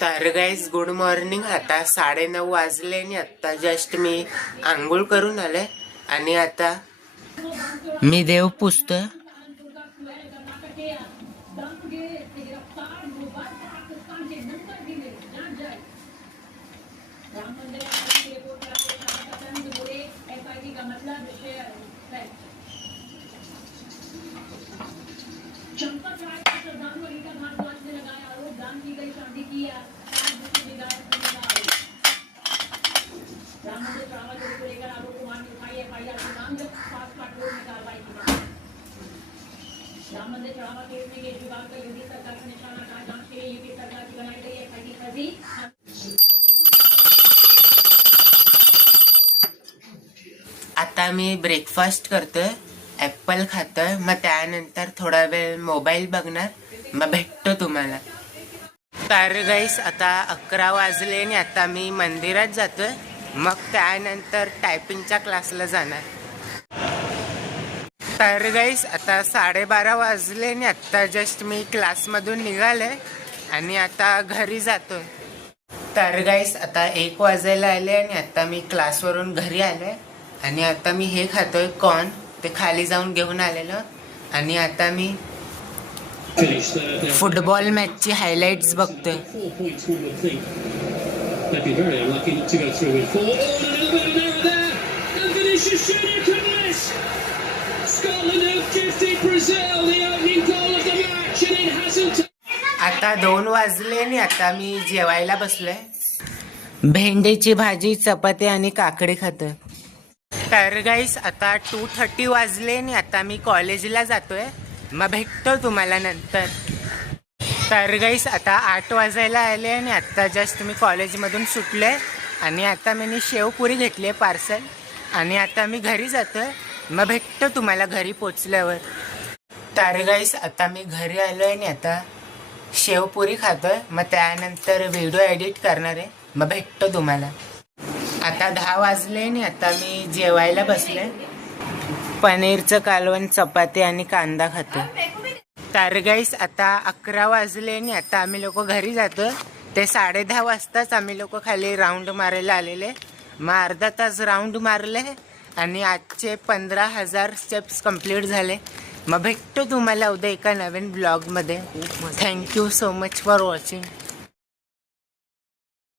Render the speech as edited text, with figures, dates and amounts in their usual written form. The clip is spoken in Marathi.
तर गाईज गुड मॉर्निंग. आता 9:30 वाजले आणि आत्ता जस्ट मी आंघोळ करून आले आणि आता मी देव पुजतोय. आता मी ब्रेकफास्ट करतोय, ऍपल खातोय, मग त्यानंतर थोडा वेळ मोबाईल बघणार, मग भेटतो तुम्हाला. तर गाईस आता 11 वाजले आणि आता मी मंदिरात जातोय, मग त्यानंतर टायपिंगच्या क्लासला जाणार. तर गाईस आता 12:30 वाजले आणि आता जस्ट मी क्लासमधून निघाले आणि आता घरी जातोय. तर गाईस आता 1 वाजायला आले आणि आता मी क्लासवरून घरी आले आणि आता मी हे खातोय कॉर्न, ते खाली जाऊन घेऊन आलेलं. आणि आता मी फुटबॉल मॅचची हायलाइट्स बघतोय. आता 2 वाजले आणि आता मी जेवायला बसलोय. भेंडीची भाजी, चपाती आणि काकडी खातोय. तर गाईस आता 2:30 वाजले आणि आता मी कॉलेजला जातोय, मग भेटतो तुम्हाला नंतर. तर गाईस आता 8 वाजायला आले आणि आता जस्ट मी कॉलेजमधून सुटले आणि आता मी शेवपुरी घेतली आहे पार्सल आणि आता मी घरी जातोय, मग भेटतो तुम्हाला घरी पोचल्यावर. तर गाईस आता मी घरी आलोय आणि आता शेवपुरी खातोय, मग त्यानंतर व्हिडिओ एडिट करणार आहे, मग भेटतो तुम्हाला. आता 10 वाजले आणि आता मी जेवायला बसले. पनीरचं कालवण, चपाती आणि कांदा खातो. तर गाईस आता 11 वाजले आणि आता आम्ही लोक घरी जातो. ते 10:30 वाजताच आम्ही लोक खाली राऊंड मारायला आलेले, मग अर्धा तास राऊंड मारले आणि आजचे 15,000 स्टेप्स कंप्लीट झाले. मग भेटतो तुम्हाला उद्या एका नवीन ब्लॉगमध्ये. Thank you so much for watching.